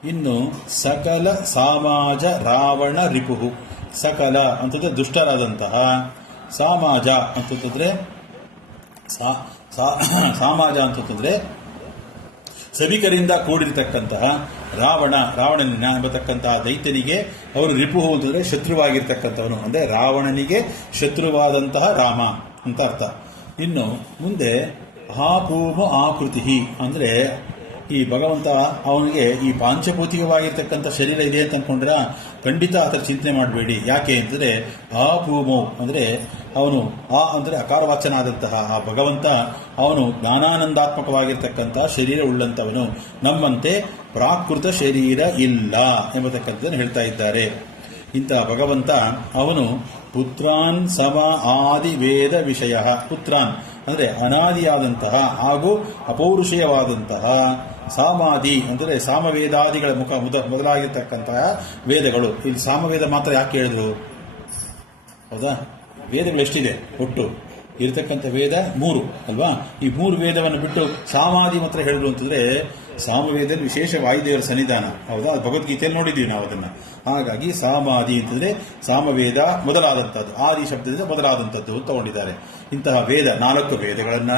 ಇನ್ನು ಸಕಲ ಸಮಾಜ ರಾವಣ ರಿಪುಹು. ಸಕಲ ಅಂತಂದ್ರೆ ದುಷ್ಟರಾದಂತಹ, ಸಮಾಜ ಅಂತಂದ್ರೆ ಸಮಾಜ ಸಭಿಕರಿಂದ ಕೂಡಿರ್ತಕ್ಕಂತಹ ರಾವಣನ ಎಂಬತಕ್ಕಂತಹ ದೈತ್ಯನಿಗೆ ಅವರು ರಿಪುಹು ಅಂತಂದ್ರೆ ಶತ್ರುವಾಗಿರ್ತಕ್ಕಂಥವನು. ಅಂದ್ರೆ ರಾವಣನಿಗೆ ಶತ್ರುವಾದಂತಹ ರಾಮ ಅಂತ ಅರ್ಥ. ಇನ್ನು ಮುಂದೆ ಆಪೂಮ ಆಕೃತಿ ಅಂದ್ರೆ ಈ ಭಗವಂತ ಅವನಿಗೆ ಈ ಪಾಂಚಭೌತಿಕವಾಗಿರ್ತಕ್ಕಂಥ ಶರೀರ ಇದೆ ಅಂತ ಅನ್ಕೊಂಡ್ರೆ ಖಂಡಿತ ಆ ಥರ ಚಿಂತನೆ ಮಾಡಬೇಡಿ. ಯಾಕೆ ಅಂತಂದ್ರೆ ಆಪೂಮು ಅಂದ್ರೆ ಅವನು ಅಂದ್ರೆ ಅಕಾರವಾಚನಾದಂತಹ ಆ ಭಗವಂತ ಅವನು ಜ್ಞಾನಾನಂದಾತ್ಮಕವಾಗಿರ್ತಕ್ಕಂತಹ ಶರೀರ ಉಳ್ಳಂತವನು. ನಮ್ಮಂತೆ ಪ್ರಾಕೃತ ಶರೀರ ಇಲ್ಲ ಎಂಬತಕ್ಕಂಥದ್ದನ್ನು ಹೇಳ್ತಾ ಇದ್ದಾರೆ. ಇಂತಹ ಭಗವಂತ ಅವನು ಪುತ್ರಾನ್ ಸಮ ಆದಿ ವೇದ ವಿಷಯ. ಪುತ್ರಾನ್ ಅಂದ್ರೆ ಅನಾದಿಯಾದಂತಹ ಹಾಗೂ ಅಪೌರುಷೇಯವಾದಂತಹ, ಸಾಮಾದಿ ಅಂದರೆ ಸಾಮವೇದಾದಿಗಳ ಮೊದಲಾಗಿರ್ತಕ್ಕಂತಹ ವೇದಗಳು. ಇಲ್ಲಿ ಸಾಮವೇದ ಮಾತ್ರ ಯಾಕೆ ಹೇಳಿದ್ರು? ಹೌದಾ? ವೇದಗಳು ಎಷ್ಟಿದೆ ಒಟ್ಟು? ಇರತಕ್ಕಂಥ ವೇದ 3 ಅಲ್ವಾ. ಈ 3 ವೇದವನ್ನು ಬಿಟ್ಟು ಸಾಮಾಧಿ ಮಾತ್ರ ಹೇಳಿದ್ರು ಅಂತಂದ್ರೆ ಸಾಮವೇದದಲ್ಲಿ ವಿಶೇಷ ವಾಯುದೇವರ ಸನ್ನಿಧಾನ, ಹೌದಾ. ಅದು ಭಗವದ್ಗೀತೆಯಲ್ಲಿ ನೋಡಿದ್ದೀವಿ ನಾವು ಅದನ್ನು. ಹಾಗಾಗಿ ಸಾಮಾಧಿ ಅಂತಂದ್ರೆ ಸಾಮವೇದ ಮೊದಲಾದಂಥದ್ದು, ಆದಿ ಶಬ್ದದಿಂದ ಮೊದಲಾದಂಥದ್ದು ಅಂತ ತಗೊಂಡಿದ್ದಾರೆ. ಇಂತಹ ವೇದ 4 ವೇದಗಳನ್ನ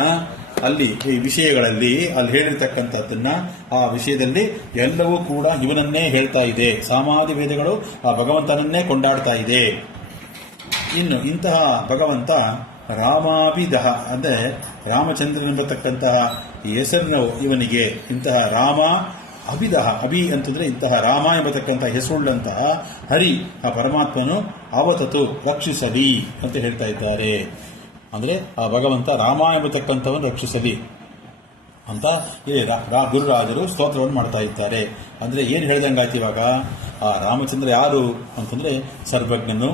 ಅಲ್ಲಿ ಈ ವಿಷಯಗಳಲ್ಲಿ ಅಲ್ಲಿ ಹೇಳಿರ್ತಕ್ಕಂಥದ್ದನ್ನ ಆ ವಿಷಯದಲ್ಲಿ ಎಲ್ಲವೂ ಕೂಡ ಇವನನ್ನೇ ಹೇಳ್ತಾ ಇದೆ. ಸಾಮಾಧಿ ವೇದಗಳು ಆ ಭಗವಂತನನ್ನೇ ಕೊಂಡಾಡ್ತಾ ಇದೆ. ಇನ್ನು ಇಂತಹ ಭಗವಂತ ರಾಮಾಭಿದಹ ಅಂದರೆ ರಾಮಚಂದ್ರನೆಂಬತಕ್ಕಂತಹ ಹೆಸರಿನ ಇವನಿಗೆ ಇಂತಹ ರಾಮ ಅಭಿದಹ, ಅಭಿ ಅಂತಂದ್ರೆ ಇಂತಹ ರಾಮ ಎಂಬತಕ್ಕಂತಹ ಹೆಸರುಳ್ಳಂತಹ ಹರಿ ಆ ಪರಮಾತ್ಮನು ಅವತತು ರಕ್ಷಿಸಲಿ ಅಂತ ಹೇಳ್ತಾ ಇದ್ದಾರೆ. ಅಂದ್ರೆ ಆ ಭಗವಂತ ರಾಮ ಎಂಬತಕ್ಕಂಥವನ್ನು ರಕ್ಷಿಸಲಿ ಅಂತ ಗುರುರಾಜರು ಸ್ತೋತ್ರವನ್ನು ಮಾಡ್ತಾ ಇದ್ದಾರೆ. ಅಂದ್ರೆ ಏನು ಹೇಳ್ದಂಗಾಯ್ತು ಇವಾಗ, ಆ ರಾಮಚಂದ್ರ ಯಾರು ಅಂತಂದ್ರೆ ಸರ್ವಜ್ಞನು,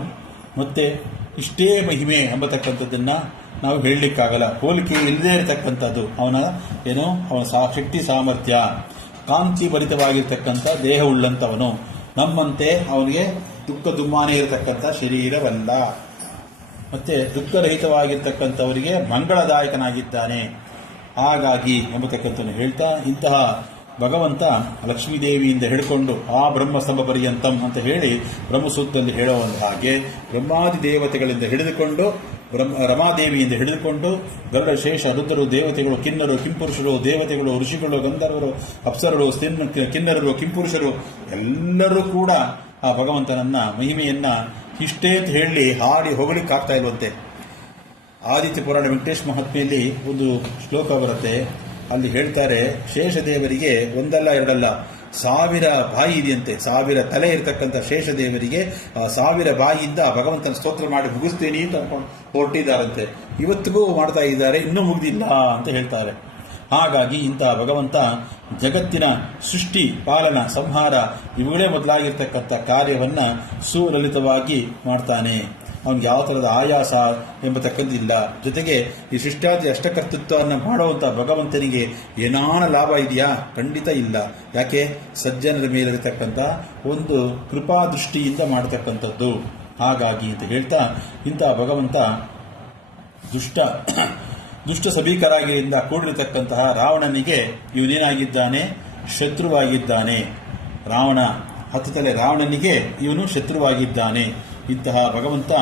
ಮತ್ತೆ ಇಷ್ಟೇ ಮಹಿಮೆ ಎಂಬತಕ್ಕಂಥದ್ದನ್ನ ನಾವು ಹೇಳಲಿಕ್ಕಾಗಲ್ಲ, ಹೋಲಿಕೆ ಇಲ್ಲದೇ ಇರತಕ್ಕಂಥದ್ದು. ಅವನ ಶಕ್ತಿ ಸಾಮರ್ಥ್ಯ, ಕಾಂತಿ ಭರಿತವಾಗಿರ್ತಕ್ಕಂಥ ದೇಹ ಉಳ್ಳಂಥವನು. ನಮ್ಮಂತೆ ಅವನಿಗೆ ದುಃಖ ದುಮ್ಮಾನೆ ಇರತಕ್ಕಂಥ ಶರೀರವಲ್ಲ, ಮತ್ತೆ ದುಃಖರಹಿತವಾಗಿರ್ತಕ್ಕಂಥವರಿಗೆ ಮಂಗಳದಾಯಕನಾಗಿದ್ದಾನೆ. ಹಾಗಾಗಿ ಎಂಬತಕ್ಕಂಥನ್ನು ಹೇಳ್ತಾ ಇಂತಹ ಭಗವಂತ ಲಕ್ಷ್ಮೀದೇವಿಯಿಂದ ಹಿಡ್ಕೊಂಡು ಆ ಬ್ರಹ್ಮಸ್ತಂಭ ಪರ್ಯಂತಂ ಅಂತ ಹೇಳಿ ಬ್ರಹ್ಮಸೂತ್ರದಲ್ಲಿ ಹೇಳುವ ಹಾಗೆ ಬ್ರಹ್ಮಾದಿ ದೇವತೆಗಳಿಂದ ಹಿಡಿದುಕೊಂಡು ರಮಾದೇವಿಯಿಂದ ಹಿಡಿದುಕೊಂಡು ಗರುಡ ಶೇಷ ರುದ್ರರು ದೇವತೆಗಳು ಕಿನ್ನರು ಕಿಂಪುರುಷರು ದೇವತೆಗಳು ಋಷಿಗಳು ಗಂಧರ್ವರು ಅಪ್ಸರರು ಕಿನ್ನರರು ಕಿಂಪುರುಷರು ಎಲ್ಲರೂ ಕೂಡ ಆ ಭಗವಂತನನ್ನ ಮಹಿಮೆಯನ್ನ ಇಷ್ಟೇ ಅಂತ ಹೇಳಿ ಹಾಡಿ ಹೋಗಲಿಕ್ಕಾಗ್ತಾ ಇರುವಂತೆ. ಆದಿತ್ಯ ಪುರಾಣ ವೆಂಕಟೇಶ್ ಮಹಾತ್ಮೆಯಲ್ಲಿ ಒಂದು ಶ್ಲೋಕ ಬರುತ್ತೆ. ಅಲ್ಲಿ ಹೇಳ್ತಾರೆ, ಶೇಷದೇವರಿಗೆ ಒಂದಲ್ಲ ಎರಡಲ್ಲ 1000 ಬಾಯಿ ಇದೆಯಂತೆ, 1000 ತಲೆ ಇರತಕ್ಕಂಥ ಶೇಷದೇವರಿಗೆ ಆ 1000 ಬಾಯಿಯಿಂದ ಭಗವಂತನ ಸ್ತೋತ್ರ ಮಾಡಿ ಮುಗಿಸ್ತೇನೆ ಅಂತ ಹೊರಟಿದ್ದಾರಂತೆ. ಇವತ್ತಿಗೂ ಮಾಡ್ತಾ ಇದ್ದಾರೆ, ಇನ್ನೂ ಮುಗಿದಿಲ್ಲ ಅಂತ ಹೇಳ್ತಾರೆ. ಹಾಗಾಗಿ ಇಂತಹ ಭಗವಂತ ಜಗತ್ತಿನ ಸೃಷ್ಟಿ ಪಾಲನ ಸಂಹಾರ ಇವುಗಳೇ ಮೊದಲಾಗಿರ್ತಕ್ಕಂಥ ಕಾರ್ಯವನ್ನ ಸುಲಲಿತವಾಗಿ ಮಾಡ್ತಾನೆ. ಅವನಿಗೆ ಯಾವ ಥರದ ಆಯಾಸ ಎಂಬತಕ್ಕಂಥದ್ದಿಲ್ಲ. ಜೊತೆಗೆ ಈ ಸೃಷ್ಟ್ಯಾದಿ ಅಷ್ಟಕರ್ತೃತ್ವವನ್ನು ಮಾಡುವಂಥ ಭಗವಂತನಿಗೆ ಏನಾನ ಲಾಭ ಇದೆಯಾ? ಖಂಡಿತ ಇಲ್ಲ. ಯಾಕೆ? ಸಜ್ಜನರ ಮೇಲಿರತಕ್ಕಂಥ ಒಂದು ಕೃಪಾದೃಷ್ಟಿಯಿಂದ ಮಾಡತಕ್ಕಂಥದ್ದು. ಹಾಗಾಗಿ ಅಂತ ಹೇಳ್ತಾ ಇಂತಹ ಭಗವಂತ ದುಷ್ಟ ಸಭೀಕರಾಗಿಯಿಂದ ಕೂಡಿರತಕ್ಕಂತಹ ರಾವಣನಿಗೆ ಇವನೇನಾಗಿದ್ದಾನೆ? ಶತ್ರುವಾಗಿದ್ದಾನೆ. ಹತ್ತು ತಲೆ ರಾವಣನಿಗೆ ಇವನು ಶತ್ರುವಾಗಿದ್ದಾನೆ. ಇಂತಹ ಭಗವಂತ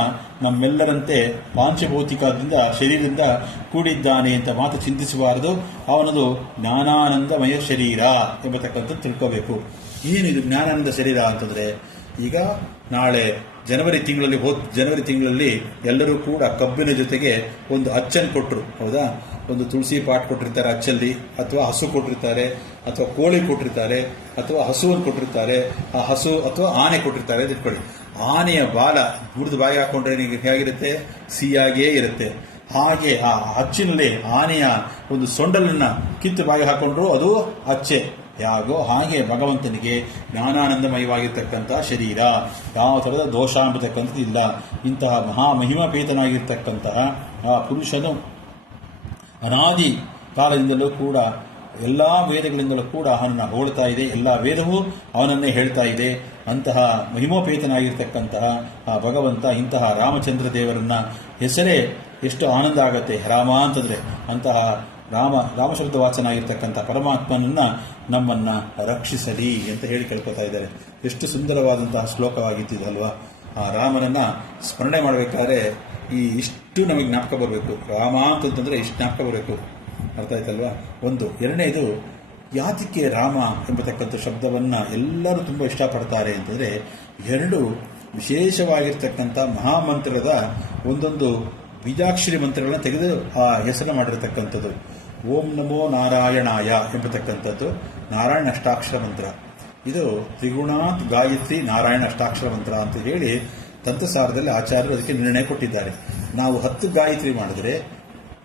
ನಮ್ಮೆಲ್ಲರಂತೆ ಪಾಂಚಭೌತಿಕದಿಂದ ಶರೀರದಿಂದ ಕೂಡಿದ್ದಾನೆ ಅಂತ ಮಾತು ಚಿಂತಿಸಬಾರದು. ಅವನದು ಜ್ಞಾನಾನಂದಮಯ ಶರೀರ ಎಂಬತಕ್ಕಂಥದ್ದು ತಿಳ್ಕೋಬೇಕು. ಏನಿದು ಜ್ಞಾನಾನಂದ ಶರೀರ ಅಂತಂದ್ರೆ, ಈಗ ನಾಳೆ ಜನವರಿ ತಿಂಗಳಲ್ಲಿ ಎಲ್ಲರೂ ಕೂಡ ಕಬ್ಬಿನ ಜೊತೆಗೆ ಒಂದು ಅಚ್ಚನ್ನು ಕೊಟ್ಟರು, ಹೌದಾ? ಒಂದು ತುಳಸಿ ಪಾಟ್ ಕೊಟ್ಟಿರ್ತಾರೆ ಅಚ್ಚಲ್ಲಿ, ಅಥವಾ ಹಸು ಕೊಟ್ಟಿರ್ತಾರೆ, ಅಥವಾ ಕೋಳಿ ಕೊಟ್ಟಿರ್ತಾರೆ, ಅಥವಾ ಹಸುವನ್ನು ಕೊಟ್ಟಿರ್ತಾರೆ. ಆ ಹಸು ಅಥವಾ ಆನೆ ಕೊಟ್ಟಿರ್ತಾರೆ ಅಂತ ಇಟ್ಕೊಳ್ಳಿ. ಆನೆಯ ಬಾಲ ಮುರಿದು ಬಾಯಿ ಹಾಕೊಂಡ್ರೆ ಹೇಗಿರುತ್ತೆ? ಸಿಹಿಯಾಗಿಯೇ ಇರುತ್ತೆ. ಹಾಗೆ ಆ ಅಚ್ಚಿನಲ್ಲಿ ಆನೆಯ ಒಂದು ಸೊಂಡಲನ್ನ ಕಿತ್ತು ಬಾಯಿ ಹಾಕೊಂಡ್ರು ಅದು ಅಚ್ಚೆ. ಹಾಗೆ ಭಗವಂತನಿಗೆ ಜ್ಞಾನಾನಂದಮಯವಾಗಿರ್ತಕ್ಕಂಥ ಶರೀರ, ಯಾವ ಥರದ ದೋಷ ಎಂಬತಕ್ಕಂಥದ್ದು ಇಲ್ಲ. ಇಂತಹ ಮಹಾಮಹಿಮಾಪೇತನಾಗಿರ್ತಕ್ಕಂತಹ ಆ ಪುರುಷನು ಅನಾದಿ ಕಾಲದಿಂದಲೂ ಕೂಡ ಎಲ್ಲ ವೇದಗಳಿಂದಲೂ ಕೂಡ ಅವನನ್ನು ಹೊಗಳ್ತಾ ಇದೆ. ಎಲ್ಲ ವೇದವೂ ಅವನನ್ನೇ ಹೇಳ್ತಾ ಇದೆ. ಅಂತಹ ಮಹಿಮೋಪೇತನಾಗಿರ್ತಕ್ಕಂತಹ ಆ ಭಗವಂತ ಇಂತಹ ರಾಮಚಂದ್ರ ದೇವರನ್ನ ಹೆಸರೇ ಎಷ್ಟು ಆನಂದ ಆಗತ್ತೆ ರಾಮ ಅಂತಂದ್ರೆ. ಅಂತಹ ರಾಮಶಬ್ದ ವಾಚನಾಗಿರ್ತಕ್ಕಂಥ ಪರಮಾತ್ಮನನ್ನ ನಮ್ಮನ್ನ ರಕ್ಷಿಸಲಿ ಅಂತ ಹೇಳಿ ಕೇಳ್ಕೊತಾ ಇದ್ದಾರೆ. ಎಷ್ಟು ಸುಂದರವಾದಂತಹ ಶ್ಲೋಕವಾಗಿತ್ತಿದಲ್ವಾ? ಆ ರಾಮನನ್ನ ಸ್ಮರಣೆ ಮಾಡಬೇಕಾದ್ರೆ ಇಷ್ಟು ನಮಗೆ ಜ್ಞಾಪಕ ಬರಬೇಕು. ರಾಮ ಅಂತಂದ್ರೆ ಇಷ್ಟು ಜ್ಞಾಪಕ ಬರಬೇಕು. ಅರ್ಥ ಆಯ್ತಲ್ವಾ? ಒಂದು. ಎರಡನೇದು, ಯಾತಕ್ಕೆ ರಾಮ ಎಂಬತಕ್ಕಂಥ ಶಬ್ದವನ್ನ ಎಲ್ಲರೂ ತುಂಬ ಇಷ್ಟಪಡ್ತಾರೆ ಅಂತಂದ್ರೆ, 2 ವಿಶೇಷವಾಗಿರ್ತಕ್ಕಂಥ ಮಹಾಮಂತ್ರದ ಒಂದೊಂದು ಬೀಜಾಕ್ಷರಿ ಮಂತ್ರಗಳನ್ನ ತೆಗೆದು ಆ ಹೆಸರು ಮಾಡಿರತಕ್ಕಂಥದ್ದು. ಓಂ ನಮೋ ನಾರಾಯಣಾಯ ಎಂಬತಕ್ಕಂಥದ್ದು ನಾರಾಯಣ ಅಷ್ಟಾಕ್ಷರ ಮಂತ್ರ. ಇದು ತ್ರಿಗುಣಾತ್ ಗಾಯತ್ರಿ ನಾರಾಯಣ ಅಷ್ಟಾಕ್ಷರ ಮಂತ್ರ ಅಂತ ಹೇಳಿ ತಂತ್ರಸಾರದಲ್ಲಿ ಆಚಾರ್ಯರು ಅದಕ್ಕೆ ನಿರ್ಣಯ ಕೊಟ್ಟಿದ್ದಾರೆ. ನಾವು 10 ಗಾಯತ್ರಿ ಮಾಡಿದ್ರೆ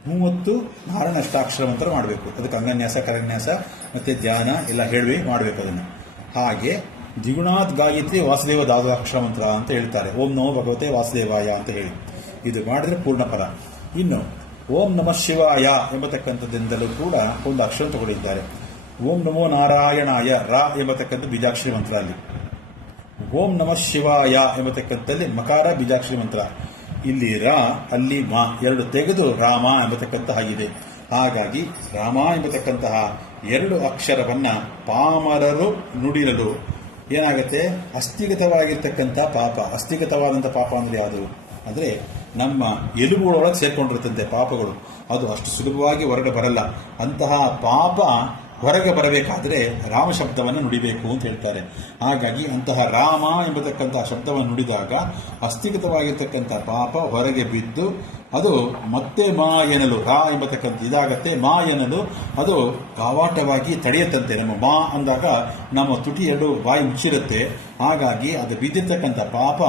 30 ನಾರಾಯಣ ಅಷ್ಟಾಕ್ಷರ ಮಂತ್ರ ಮಾಡಬೇಕು. ಅದಕ್ಕೆ ಅಂಗನ್ಯಾಸ ಕರನ್ಯಾಸ ಮತ್ತೆ ಧ್ಯಾನ ಎಲ್ಲ ಹೇಳಿ ಮಾಡಬೇಕು ಅದನ್ನು. ಹಾಗೆ ದ್ವಿಗುಣಾತ್ ಗಾಯತ್ರಿ ವಾಸುದೇವ ದಾದಾಕ್ಷರ ಮಂತ್ರ ಅಂತ ಹೇಳ್ತಾರೆ. ಓಂ ನಮೋ ಭಗವತೆ ವಾಸುದೇವಾಯ ಅಂತ ಹೇಳಿ ಇದು ಮಾಡಿದ್ರೆ ಪೂರ್ಣಫಲ. ಇನ್ನು ಓಂ ನಮಃ ಶಿವಾಯ ಎಂಬತಕ್ಕಂಥದ್ದಿಂದಲೂ ಕೂಡ ಒಂದು ಅಕ್ಷರ ತಗೊಂಡಿದ್ದಾರೆ. ಓಂ ನಮೋ ನಾರಾಯಣಾಯ ರಾ ಎಂಬತಕ್ಕಂಥ ಬೀಜಾಕ್ಷರಿ ಮಂತ್ರ. ಅಲ್ಲಿ ಓಂ ನಮಃ ಶಿವಾಯ ಎಂಬತಕ್ಕಂಥಲ್ಲಿ ಮಕಾರ ಬೀಜಾಕ್ಷರಿ ಮಂತ್ರ. ಇಲ್ಲಿ ರಾ, ಅಲ್ಲಿ ಮಾ ಎರಡು ತೆಗೆದು ರಾಮ ಎಂಬತಕ್ಕಂತಹ ಇದೆ. ಹಾಗಾಗಿ ರಾಮ ಎಂಬತಕ್ಕಂತಹ ಎರಡು ಅಕ್ಷರವನ್ನ ಪಾಮರರು ನುಡಿರಲು ಏನಾಗುತ್ತೆ, ಅಸ್ಥಿಗತವಾಗಿರ್ತಕ್ಕಂಥ ಪಾಪ. ಅಸ್ಥಿಗತವಾದಂಥ ಪಾಪ ಅಂದರೆ ಯಾವುದು ಅಂದರೆ ನಮ್ಮ ಎಲುಬುಗಳೊಳಗೆ ಸೇರ್ಕೊಂಡಿರುತ್ತಂತೆ ಪಾಪಗಳು. ಅದು ಅಷ್ಟು ಸುಲಭವಾಗಿ ಹೊರಗೆ ಬರಲ್ಲ. ಅಂತಹ ಪಾಪ ಹೊರಗೆ ಬರಬೇಕಾದ್ರೆ ರಾಮ ಶಬ್ದವನ್ನು ನುಡಿಬೇಕು ಅಂತ ಹೇಳ್ತಾರೆ. ಹಾಗಾಗಿ ಅಂತಹ ರಾಮ ಎಂಬತಕ್ಕಂತಹ ಶಬ್ದವನ್ನು ನುಡಿದಾಗ ಅಸ್ಥಿಗತವಾಗಿರ್ತಕ್ಕಂಥ ಪಾಪ ಹೊರಗೆ ಬಿದ್ದು ಅದು ಮತ್ತೆ ಮಾ ಎನ್ನಲು, ರಾ ಎಂಬತಕ್ಕಂಥ ಇದಾಗತ್ತೆ, ಮಾ ಎನ್ನಲು ಅದು ಕಾವಾಟವಾಗಿ ತಡೆಯುತ್ತಂತೆ. ನಮ್ಮ ಮಾ ಅಂದಾಗ ನಮ್ಮ ತುಟಿ ಎರಡು ಬಾಯಿ ಮುಚ್ಚಿರುತ್ತೆ. ಹಾಗಾಗಿ ಅದು ಬಿದ್ದಿರ್ತಕ್ಕಂಥ ಪಾಪ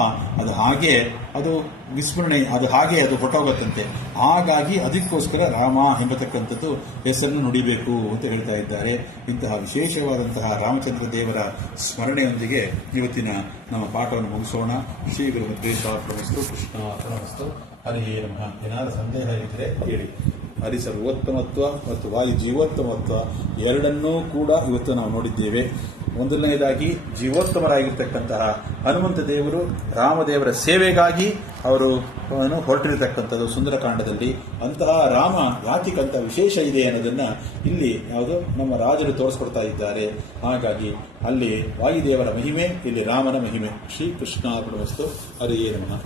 ಅದು ಹಾಗೆ ಅದು ವಿಸ್ಮರಣೆ, ಅದು ಹಾಗೆ ಅದು ಹೊಟ್ಟೋಗುತ್ತಂತೆ. ಹಾಗಾಗಿ ಅದಕ್ಕೋಸ್ಕರ ರಾಮ ಎಂಬತಕ್ಕಂಥದ್ದು ಹೆಸರನ್ನು ನುಡಿಬೇಕು ಅಂತ ಹೇಳ್ತಾ ಇದ್ದಾರೆ. ಇಂತಹ ವಿಶೇಷವಾದಂತಹ ರಾಮಚಂದ್ರ ದೇವರ ಸ್ಮರಣೆಯೊಂದಿಗೆ ಇವತ್ತಿನ ನಮ್ಮ ಪಾಠವನ್ನು ಮುಗಿಸೋಣ. ಶ್ರೀ ಗುರು ಮುದ್ರೇಶಾರ್ಪಣಮಸ್ತು, ಕೃಷ್ಣ ಅರ್ಪಣಮಸ್ತು. ಹರಿ ನಮಃ. ಏನಾದರೂ ಸಂದೇಹ ಇದ್ದರೆ ಹೇಳಿ. ಹರಿ ಸರ್ವೋತ್ತಮತ್ವ ಮತ್ತು ವಾಯು ಜೀವೋತ್ತಮತ್ವ ಎರಡನ್ನೂ ಕೂಡ ಇವತ್ತು ನಾವು ನೋಡಿದ್ದೇವೆ. ಮೊದಲನೆಯದಾಗಿ ಜೀವೋತ್ತಮರಾಗಿರ್ತಕ್ಕಂತಹ ಹನುಮಂತ ದೇವರು ರಾಮದೇವರ ಸೇವೆಗಾಗಿ ಅವರು ಹೊರಟಿರತಕ್ಕಂಥದ್ದು ಸುಂದರಕಾಂಡದಲ್ಲಿ. ಅಂತಹ ರಾಮ ಯಾತಿಕಂತ ವಿಶೇಷ ಇದೆ ಅನ್ನೋದನ್ನ ಇಲ್ಲಿ ಯಾವುದು ನಮ್ಮ ರಾಜರು ತೋರಿಸ್ಕೊಡ್ತಾ ಇದ್ದಾರೆ. ಹಾಗಾಗಿ ಅಲ್ಲಿ ವಾಯುದೇವರ ಮಹಿಮೆ, ಇಲ್ಲಿ ರಾಮನ ಮಹಿಮೆ. ಶ್ರೀ ಕೃಷ್ಣ ಅರ್ಪಣಮಸ್ತು. ಹರಿಯೇ ನಮಃ.